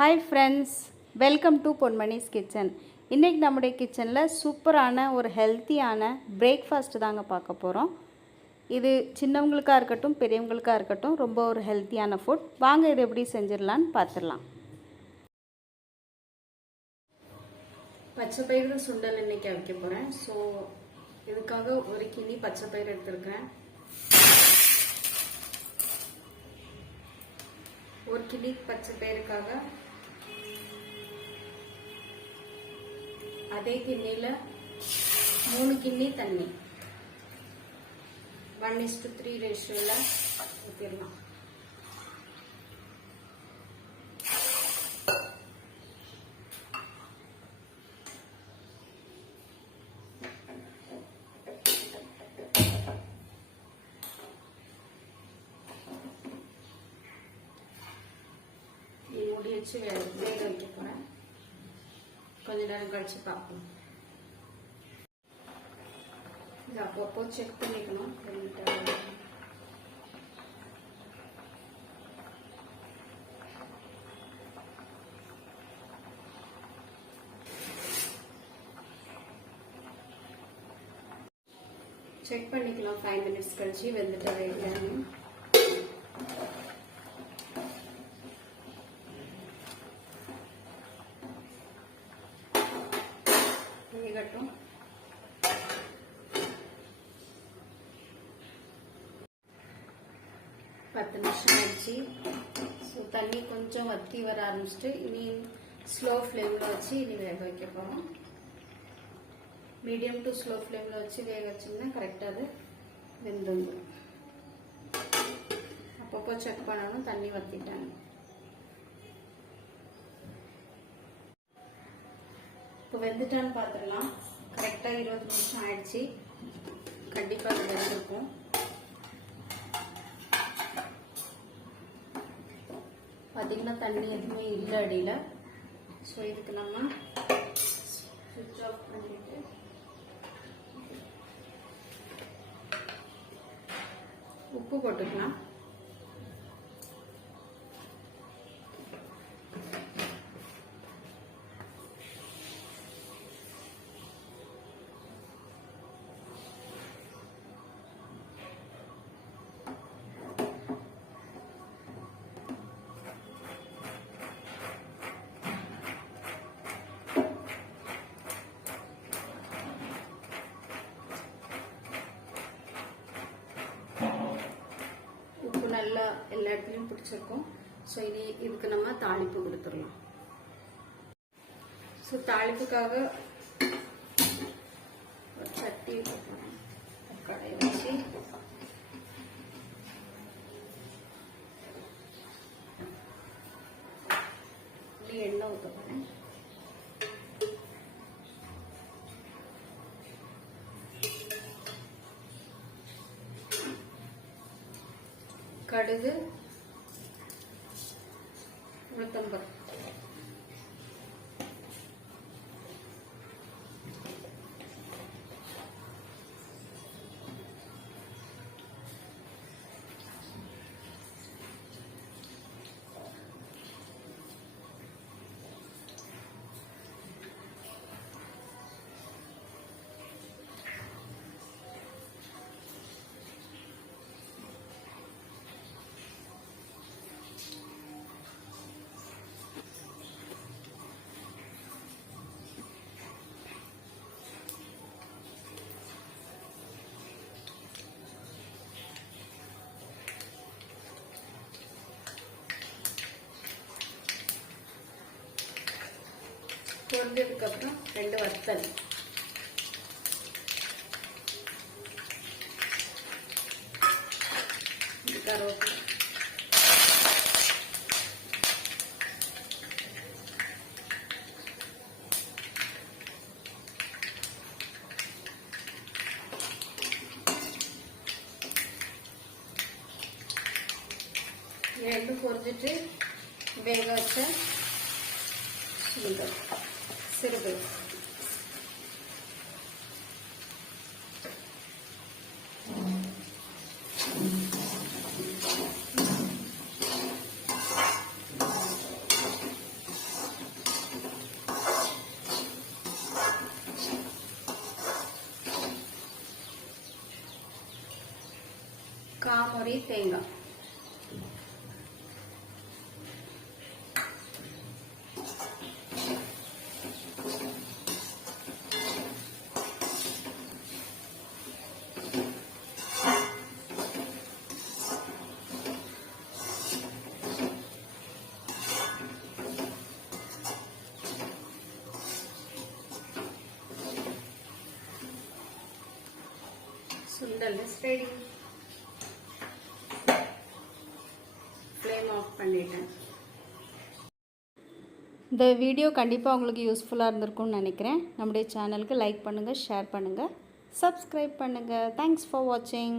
Hi friends, welcome to Ponmani's kitchen. இன்றைக்கி நம்முடைய கிச்சனில் சூப்பரான ஒரு ஹெல்த்தியான பிரேக்ஃபாஸ்ட்டு தாங்க பார்க்க போகிறோம். இது சின்னவங்களுக்காக இருக்கட்டும் பெரியவங்களுக்காக இருக்கட்டும் ரொம்ப ஒரு ஹெல்த்தியான ஃபுட். வாங்க இது எப்படி செஞ்சிடலான்னு பார்த்துடலாம். பச்சை பயிறு சுண்டல் இன்றைக்கி வைக்க போகிறேன். ஸோ இதுக்காக ஒரு கிண்ணி பச்சை பயிறு எடுத்துருக்கிறேன். ஒரு கிண்ணி பச்சை பயிறுக்காக அதே கிண்ணியில் 3 கிண்ணி தண்ணி 1:3 ரேஷியோவில் ஊற்றிடலாம். மூடி வச்சு வேக வைக்க போகிறேன். கொஞ்ச நேரம் கழிச்சு பார்ப்போம். இது அப்பப்போ செக் பண்ணிக்கணும். செக் பண்ணிக்கலாம் 5 மினிட்ஸ் கழிச்சு வெந்துட்டு வைக்கணும். வேகட்டும். பத்து நிமிஷம் ஆயிடுச்சு. ஸோ தண்ணி கொஞ்சம் வத்தி வர ஆரம்பிச்சுட்டு இனி ஸ்லோ ஃப்ளேமில் வச்சு இனி வேக வைக்க போகிறோம். மீடியம் டு ஸ்லோ ஃப்ளேமில் வச்சு வேக வச்சோம்னா கரெக்டாக அது வெந்துடும். அப்பப்போ செக் பண்ணணும். தண்ணி வத்திட்டாங்க. இப்போ வெந்துட்டான்னு பார்த்துடலாம். கரெக்டாக 20 நிமிஷம் ஆயிடுச்சு. கண்டிப்பாக அது வெந்திருக்கும். பார்த்தீங்கன்னா தண்ணி எதுவுமே இல்லை அடியில். ஸோ இதுக்கு நம்ம ஸ்விட்ச் ஆஃப் பண்ணிட்டு உப்பு போட்டுக்கலாம். நல்லா எல்லா இடத்துலையும் பிடிச்சிருக்கும். ஸோ இனி இதுக்கு நம்ம தாளிப்பு கொடுத்துடலாம். ஸோ தாளிப்புக்காக ஒரு சட்டி கடாயை வச்சு எண்ணெய் ஊற்ற போகிறேன். கடுகு, உளுத்தம்பருப்பு, பொரிஞ்சதுக்கு அப்புறம் 2 வத்தல், கருவேப்பிலை, ரெண்டும் பொரிஞ்சிட்டு வேக வச்ச சுண்டல் சிறுபயிறு திருவள்ளி தேங்காய். சுண்டல் ரெடி. ஃப்ளேம் ஆஃப் பண்ணிட்டேன். இந்த வீடியோ கண்டிப்பாக உங்களுக்கு யூஸ்ஃபுல்லாக இருந்திருக்கும்னு நினைக்கிறேன். நம்முடைய சேனலுக்கு லைக் பண்ணுங்கள், ஷேர் பண்ணுங்கள், சப்ஸ்கிரைப் பண்ணுங்கள். தேங்க்ஸ் ஃபார் வாட்சிங்.